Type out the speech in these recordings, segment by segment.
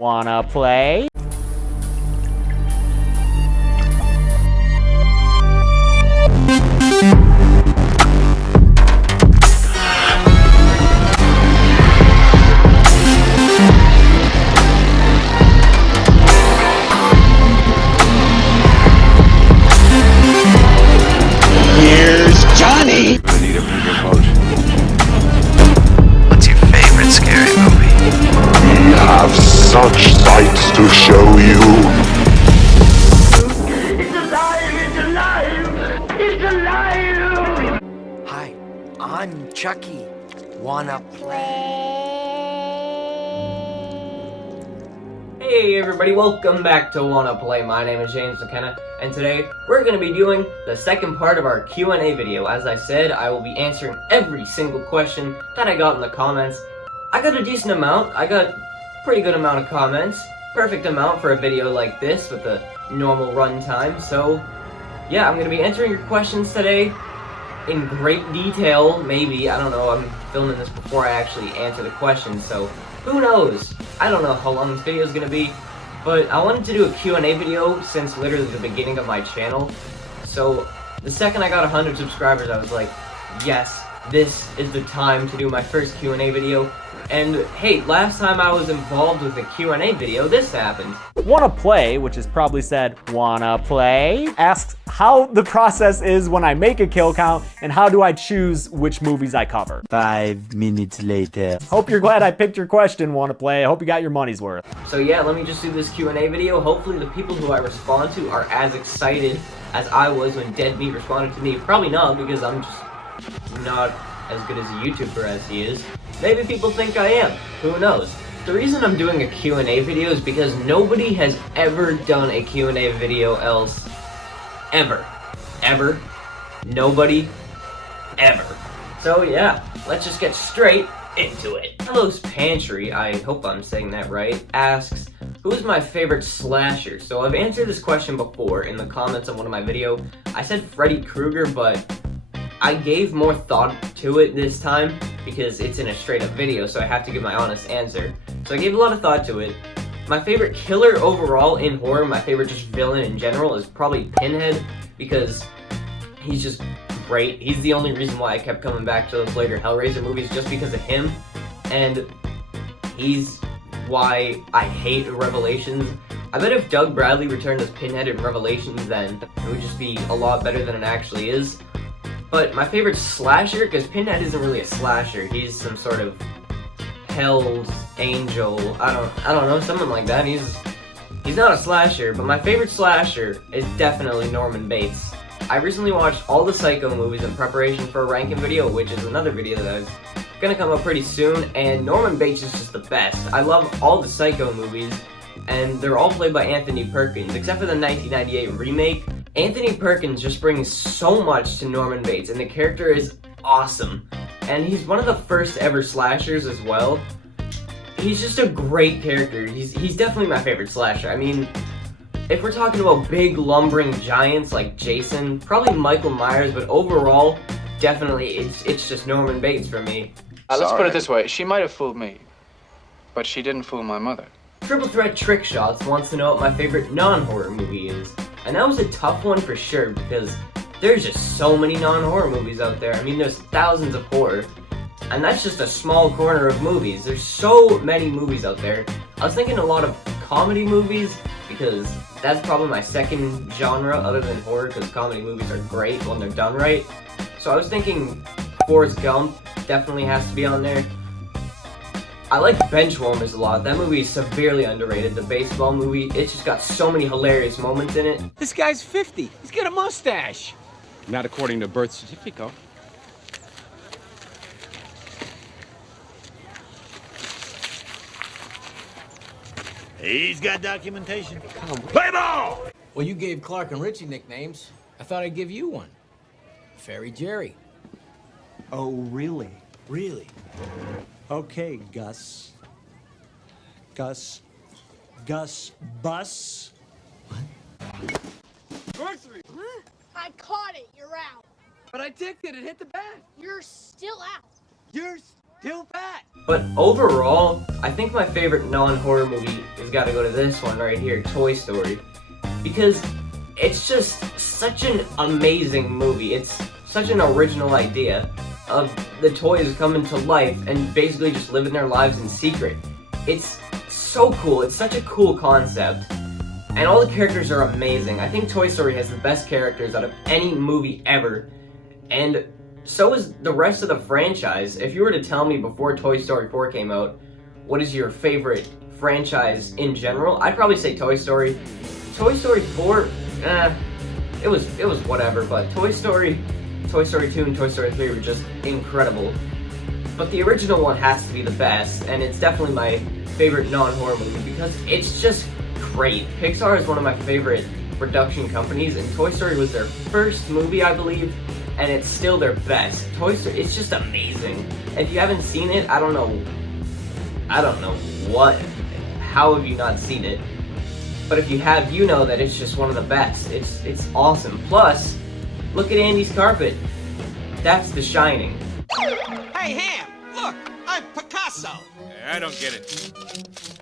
Wanna play? Here's Johnny! I need a bigger boat. What's your favorite scary movie? We have such sights to show you. It's alive! It's alive! It's alive! Hi, I'm Chucky. Wanna play? Hey everybody, welcome back to Wanna Play. My name is James McKenna, and today we're going to be doing the second part of our Q&A video. As I said, I will be answering every single question that I got in the comments. I got a decent amount. I got a pretty good amount of comments. Perfect amount for a video like this with a normal run time. So, yeah, I'm going to be answering your questions today in great detail, maybe. I don't know, I'm filming this before I actually answer the questions, so who knows? I don't know how long this video is going to be, but I wanted to do a Q&A video since literally the beginning of my channel. So the second I got 100 subscribers, I was like, yes, this is the time to do my first Q&A video. And hey, last time I was involved with a Q&A video, this happened. Wanna Play, which is probably said wanna play, asks how the process is when I make a kill count and how do I choose which movies I cover. 5 minutes later. Hope you're glad I picked your question, Wanna Play. I hope you got your money's worth. So yeah, let me just do this Q&A video. Hopefully the people who I respond to are as excited as I was when Dead Meat responded to me. Probably not, because I'm just not as good as a YouTuber as he is. Maybe people think I am. Who knows? The reason I'm doing a Q&A video is because nobody has ever done a Q&A video else. Ever. Ever. Nobody. Ever. So yeah, let's just get straight into it. Hello's Pantry, I hope I'm saying that right, asks, who's my favorite slasher? So I've answered this question before in the comments of one of my videos. I said Freddy Krueger, but I gave more thought to it this time because it's in a straight up video, so I have to give my honest answer. So I gave a lot of thought to it. My favorite killer overall in horror, my favorite just villain in general, is probably Pinhead, because he's just great. He's the only reason why I kept coming back to those later Hellraiser movies, just because of him. And he's why I hate Revelations. I bet if Doug Bradley returned as Pinhead in Revelations, then it would just be a lot better than it actually is. But my favorite slasher, because Pinhead isn't really a slasher, he's some sort of hell's angel, I don't know, something like that. He's not a slasher, but my favorite slasher is definitely Norman Bates. I recently watched all the Psycho movies in preparation for a ranking video, which is another video that is gonna come up pretty soon, and Norman Bates is just the best. I love all the Psycho movies, and they're all played by Anthony Perkins, except for the 1998 remake. Anthony Perkins just brings so much to Norman Bates, and the character is awesome. And he's one of the first ever slashers as well. He's just a great character. He's definitely my favorite slasher. I mean, if we're talking about big lumbering giants like Jason, probably Michael Myers, but overall, definitely it's just Norman Bates for me. Let's put it this way, she might have fooled me, but she didn't fool my mother. Triple Threat Trick Shots wants to know what my favorite non-horror movie is. And that was a tough one for sure, because there's just so many non-horror movies out there. I mean, there's thousands of horror, and that's just a small corner of movies. There's so many movies out there. I was thinking a lot of comedy movies, because that's probably my second genre other than horror, because comedy movies are great when they're done right. So I was thinking Forrest Gump definitely has to be on there. I like Benchwarmers a lot. That movie is severely underrated. The baseball movie, it's just got so many hilarious moments in it. This guy's 50. He's got a mustache. Not according to birth certificate. He's got documentation. Play ball! Well, you gave Clark and Richie nicknames. I thought I'd give you one. Fairy Jerry. Oh, really? Really? Okay, Gus. Gus. Gus Bus. Grocery! Huh? I caught it. You're out. But I ticked it. It hit the bat. You're still out. You're Too bad. But overall, I think my favorite non-horror movie has got to go to this one right here, Toy Story. Because it's just such an amazing movie. It's such an original idea of the toys coming to life and basically just living their lives in secret. It's so cool. It's such a cool concept. And all the characters are amazing. I think Toy Story has the best characters out of any movie ever. And so is the rest of the franchise. If you were to tell me before Toy Story 4 came out, what is your favorite franchise in general, I'd probably say Toy Story. Toy Story 4, it was whatever, but Toy Story 2 and Toy Story 3 were just incredible. But the original one has to be the best, and it's definitely my favorite non-horror movie because it's just great. Pixar is one of my favorite production companies, and Toy Story was their first movie, I believe, and it's still their best. Toy Story, it's just amazing. If you haven't seen it, I don't know how have you not seen it? But if you have, you know that it's just one of the best. It's awesome. Plus, look at Andy's carpet. That's The Shining. Hey, Ham, look, I'm Picasso. I don't get it.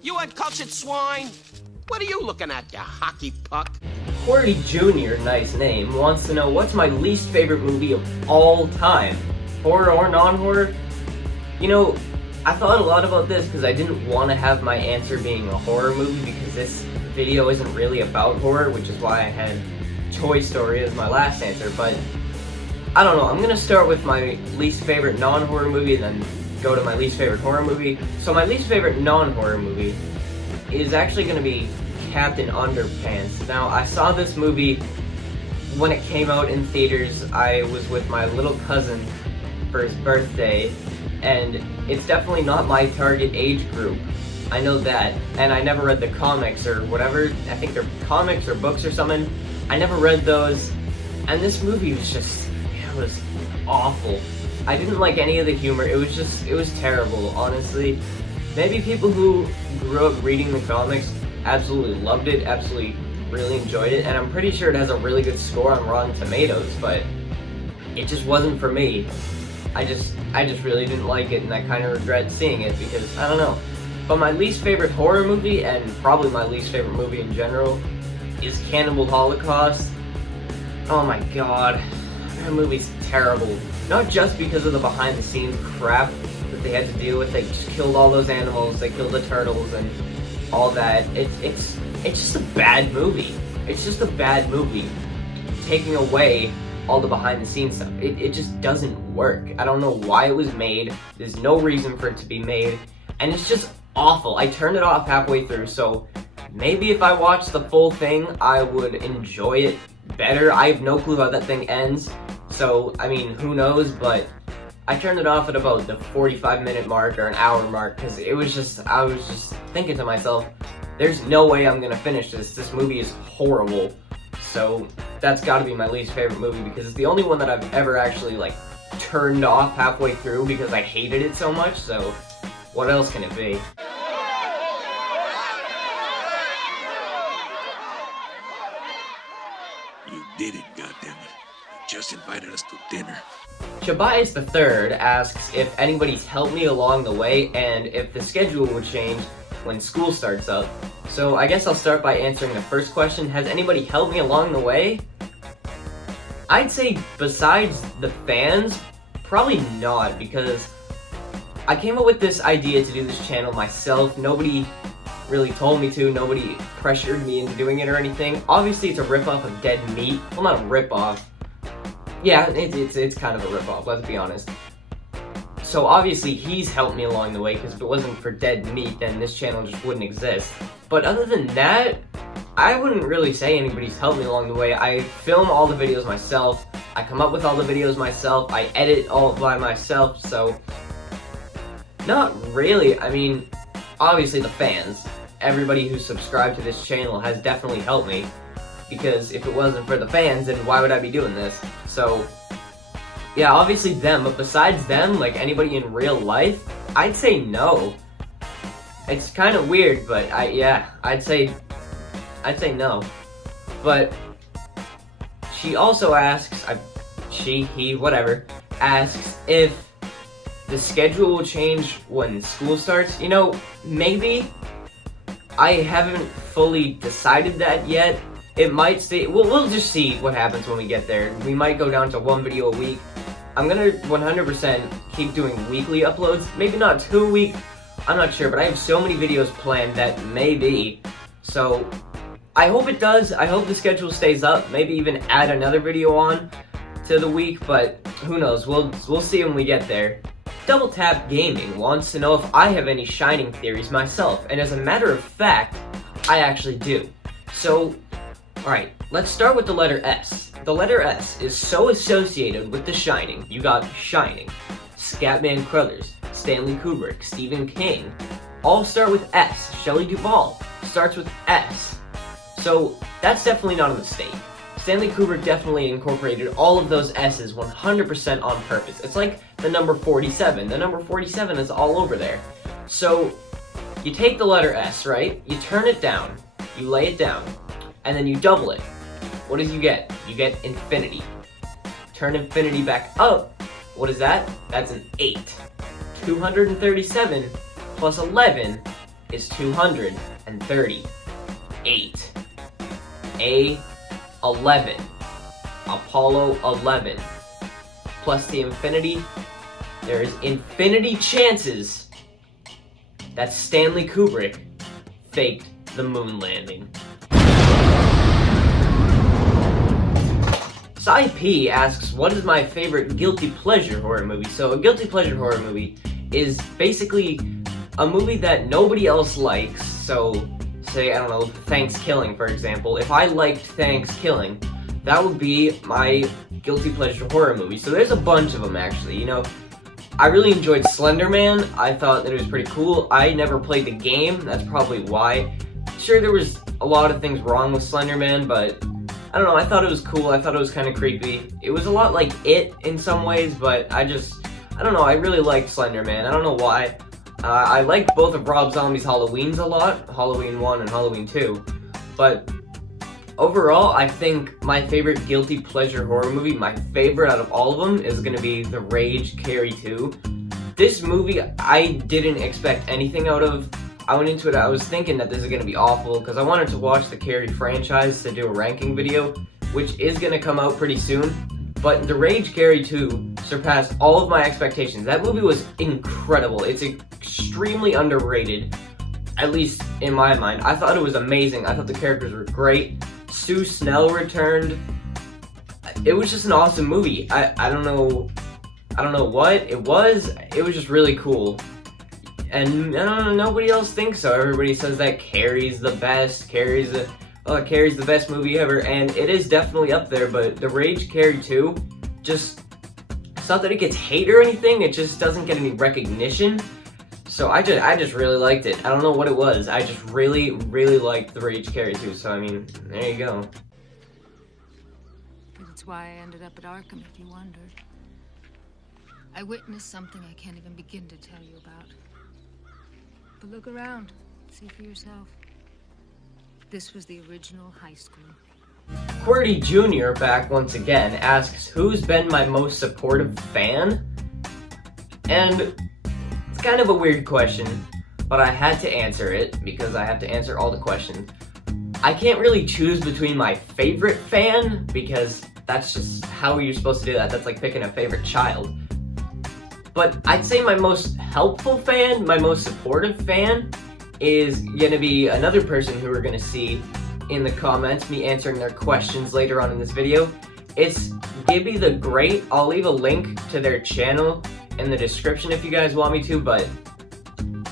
You uncultured swine. What are you looking at, you hockey puck? Cordy Jr., nice name, wants to know what's my least favorite movie of all time? Horror or non-horror? You know, I thought a lot about this because I didn't want to have my answer being a horror movie because this video isn't really about horror, which is why I had Toy Story as my last answer, but I don't know, I'm gonna start with my least favorite non-horror movie and then go to my least favorite horror movie. So my least favorite non-horror movie is actually gonna be Captain Underpants. Now, I saw this movie when it came out in theaters. I was with my little cousin for his birthday, and it's definitely not my target age group. I know that, and I never read the comics or whatever. I think they're comics or books or something. I never read those, and this movie was just, it was awful. I didn't like any of the humor. It was terrible, honestly. Maybe people who grew up reading the comics absolutely loved it, absolutely really enjoyed it, and I'm pretty sure it has a really good score on Rotten Tomatoes, but it just wasn't for me. I just really didn't like it, and I kind of regret seeing it because, I don't know. But my least favorite horror movie, and probably my least favorite movie in general, is Cannibal Holocaust. Oh my god, that movie's terrible. Not just because of the behind-the-scenes crap that they had to deal with. They just killed all those animals, they killed the turtles, and all that. It's just a bad movie. It's just a bad movie. Taking away all the behind-the-scenes stuff. It just doesn't work. I don't know why it was made. There's no reason for it to be made. And it's just awful. I turned it off halfway through, so maybe if I watched the full thing, I would enjoy it better. I have no clue how that thing ends. So, I mean, who knows, but I turned it off at about the 45-minute mark or an hour mark because I was just thinking to myself, there's no way I'm gonna finish this. This movie is horrible. So that's gotta be my least favorite movie because it's the only one that I've ever actually like turned off halfway through because I hated it so much. So what else can it be? You did it, goddammit. You just invited us to dinner. Tobias III asks if anybody's helped me along the way and if the schedule would change when school starts up. So I guess I'll start by answering the first question. Has anybody helped me along the way? I'd say besides the fans, probably not, because I came up with this idea to do this channel myself. Nobody really told me to, nobody pressured me into doing it or anything. Obviously it's a ripoff of Dead Meat. Well, not a ripoff. Yeah, it's kind of a ripoff, let's be honest. So obviously he's helped me along the way, because if it wasn't for Dead Meat, then this channel just wouldn't exist. But other than that, I wouldn't really say anybody's helped me along the way. I film all the videos myself, I come up with all the videos myself, I edit all by myself, so not really. I mean, obviously the fans, everybody who's subscribed to this channel has definitely helped me, because if it wasn't for the fans, then why would I be doing this? So yeah, obviously them, but besides them, like anybody in real life, I'd say no. It's kind of weird, but I'd say no. But she also asks, he, whatever, asks if the schedule will change when school starts. You know, maybe. I haven't fully decided that yet. It might stay, we'll just see what happens when we get there. We might go down to 1 video a week. I'm gonna 100% keep doing weekly uploads. Maybe not 2 a week, I'm not sure, but I have so many videos planned that maybe. So, I hope it does. I hope the schedule stays up. Maybe even add another video on to the week, but who knows? We'll see when we get there. Double Tap Gaming wants to know if I have any Shining theories myself, and as a matter of fact, I actually do. So, alright, let's start with the letter S. The letter S is so associated with The Shining. You got Shining, Scatman Crothers, Stanley Kubrick, Stephen King, all start with S. Shelley Duvall starts with S. So, that's definitely not a mistake. Stanley Kubrick definitely incorporated all of those S's 100% on purpose. It's like the number 47. The number 47 is all over there. So, you take the letter S, right? You turn it down, you lay it down, and then you double it. What do you get? You get infinity. Turn infinity back up. What is that? That's an 8. 237 plus 11 is 238. A11. Apollo 11. Plus the infinity, there is infinity chances that Stanley Kubrick faked the moon landing. Cy P asks, what is my favorite guilty pleasure horror movie? So a guilty pleasure horror movie is basically a movie that nobody else likes. So say, I don't know, Thanksgiving, for example. If I liked Thanksgiving, that would be my guilty pleasure horror movie. So there's a bunch of them, actually. You know, I really enjoyed Slender Man. I thought that it was pretty cool. I never played the game. That's probably why. Sure, there was a lot of things wrong with Slender Man, but I don't know. I thought it was cool. I thought it was kind of creepy. It was a lot like It in some ways, but I don't know. I really liked Slender Man. I don't know why. I liked both of Rob Zombie's Halloweens a lot, Halloween 1 and Halloween 2, but overall, I think my favorite guilty pleasure horror movie, my favorite out of all of them, is going to be The Rage Carrie 2. This movie, I didn't expect anything out of. I went into it, I was thinking that this is going to be awful, because I wanted to watch the Carrie franchise to do a ranking video, which is going to come out pretty soon. But The Rage Carrie 2 surpassed all of my expectations. That movie was incredible. It's extremely underrated, at least in my mind. I thought it was amazing. I thought the characters were great. Sue Snell returned. It was just an awesome movie. I don't know what it was. It was just really cool. And I don't know, nobody else thinks so. Everybody says that Carrie's the best. Carrie's the best movie ever, and it is definitely up there, but The Rage Carrie 2, just, it's not that it gets hate or anything, it just doesn't get any recognition. So I just really liked it. I don't know what it was. I just really, really liked The Rage Carrie 2, so I mean, there you go. That's why I ended up at Arkham, if you wondered. I witnessed something I can't even begin to tell you about. But look around, see for yourself. This was the original high school. QWERTY Jr. back once again asks, who's been my most supportive fan? And it's kind of a weird question, but I had to answer it because I have to answer all the questions. I can't really choose between my favorite fan because that's just how you're supposed to do that. That's like picking a favorite child. But I'd say my most helpful fan, my most supportive fan, is gonna be another person who we're gonna see in the comments, me answering their questions later on in this video. It's Gibby the Great. I'll leave a link to their channel in the description if you guys want me to, but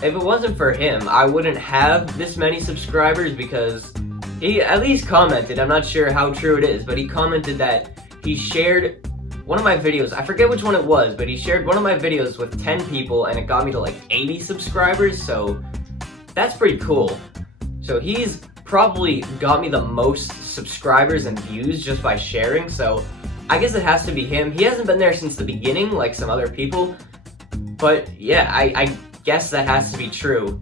if it wasn't for him, I wouldn't have this many subscribers because he at least commented. I'm not sure how true it is, but he commented that he shared one of my videos. I forget which one it was, but he shared one of my videos with 10 people and it got me to like 80 subscribers, so that's pretty cool. So he's probably got me the most subscribers and views just by sharing, so I guess it has to be him. He hasn't been there since the beginning like some other people, but yeah, I guess that has to be true.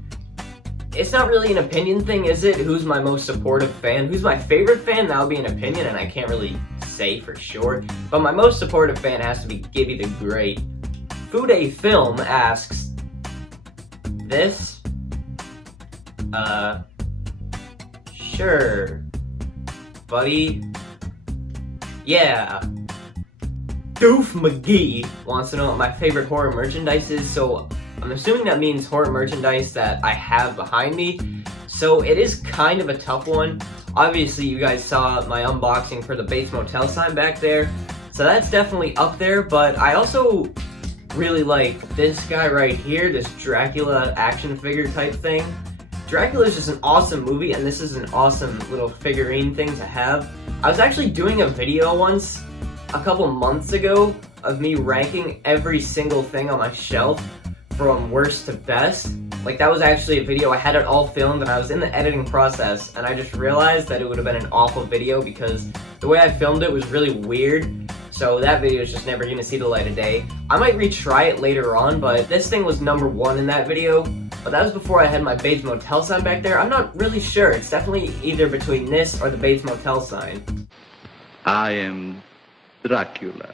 It's not really an opinion thing, is it? Who's my most supportive fan? Who's my favorite fan? That would be an opinion and I can't really say for sure, but my most supportive fan has to be Gibby the Great. Fude Film asks, this? Sure. Buddy? Yeah. Doof McGee wants to know what my favorite horror merchandise is, so I'm assuming that means horror merchandise that I have behind me. So it is kind of a tough one. Obviously, you guys saw my unboxing for the Bates Motel sign back there, so that's definitely up there, but I also really like this guy right here, this Dracula action figure type thing. Dracula is just an awesome movie, and this is an awesome little figurine thing to have. I was actually doing a video once, a couple months ago, of me ranking every single thing on my shelf from worst to best. Like, that was actually a video. I had it all filmed and I was in the editing process, and I just realized that it would have been an awful video because the way I filmed it was really weird. So that video is just never gonna see the light of day. I might retry it later on, but this thing was #1 in that video. But that was before I had my Bates Motel sign back there. I'm not really sure. It's definitely either between this or the Bates Motel sign. I am Dracula.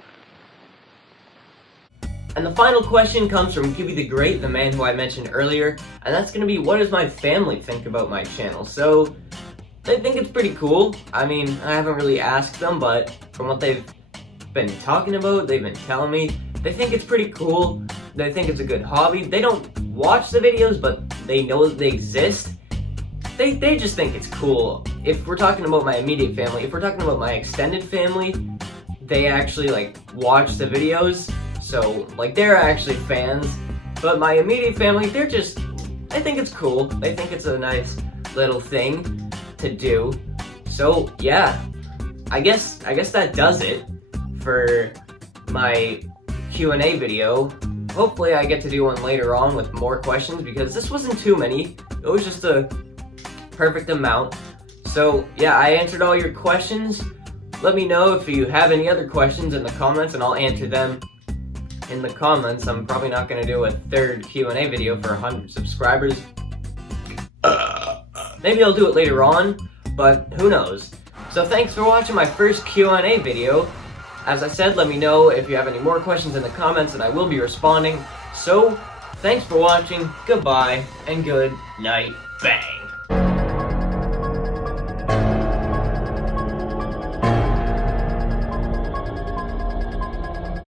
And the final question comes from Gibby the Great, the man who I mentioned earlier, and that's gonna be, what does my family think about my channel? So, they think it's pretty cool. I mean, I haven't really asked them, but from what they've been talking about, they've been telling me, they think it's pretty cool. They think it's a good hobby. They don't watch the videos, but they know that they exist. They just think it's cool. If we're talking about my immediate family, if we're talking about my extended family, they actually like watch the videos. So like they're actually fans. But my immediate family, they think it's cool. They think it's a nice little thing to do. So yeah, I guess that does it for my Q&A video. Hopefully I get to do one later on with more questions because this wasn't too many. It was just a perfect amount. So yeah, I answered all your questions. Let me know if you have any other questions in the comments and I'll answer them in the comments. I'm probably not going to do a third Q&A video for 100 subscribers. Maybe I'll do it later on, but who knows. So thanks for watching my first Q&A video. As I said, let me know if you have any more questions in the comments and I will be responding. So, thanks for watching, goodbye, and good night, bang.